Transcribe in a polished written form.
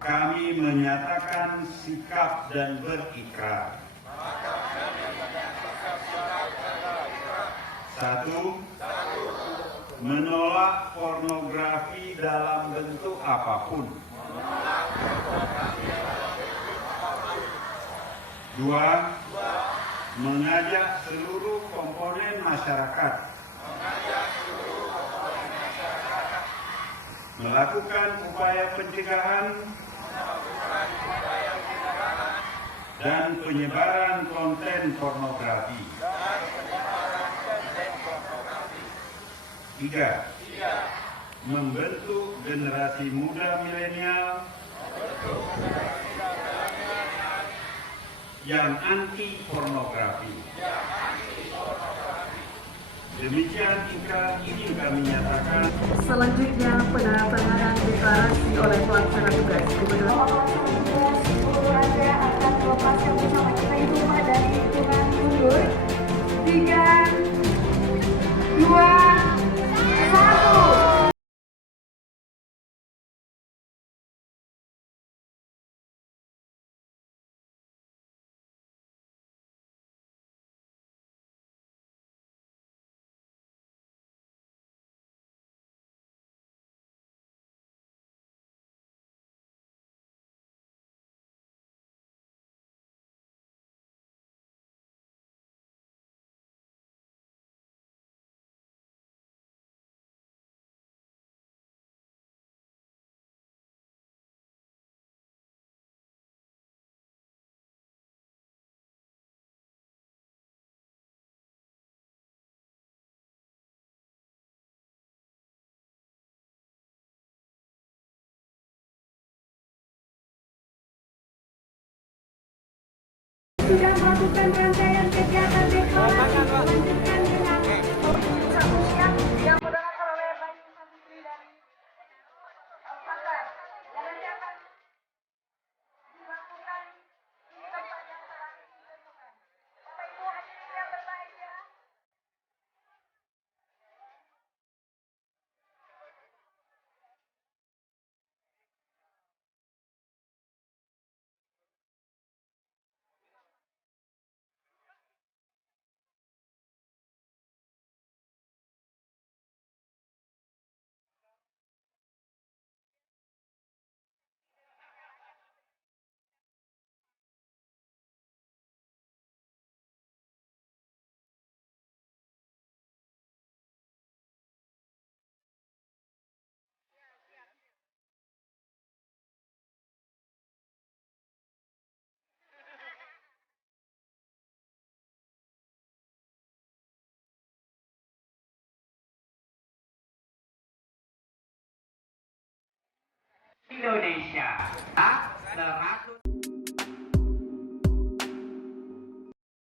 Kami menyatakan sikap dan berikrar. Satu, menolak pornografi dalam bentuk apapun. Dua, mengajak seluruh komponen masyarakat melakukan upaya pencegahan dan penyebaran konten pornografi. Tiga, membentuk generasi muda milenial yang anti pornografi. Demikian ini kami nyatakan. Selanjutnya penandatanganan deklarasi oleh pelaksana tugas Gubernur. Anda akan melepaskan bersama kita itu rumah dari hitungan mundur. 3, 2, 1. Sudah melakukan rangkaian kegiatan deklarasi melanjutkan dengan satu siang yang menggunakan oleh Bayu Santri dari Pakar. Dan nanti akan dilakukan di tempat yang telah ditentukan. Bapak Ibu hadirin yang berbahagia. Indonesia 100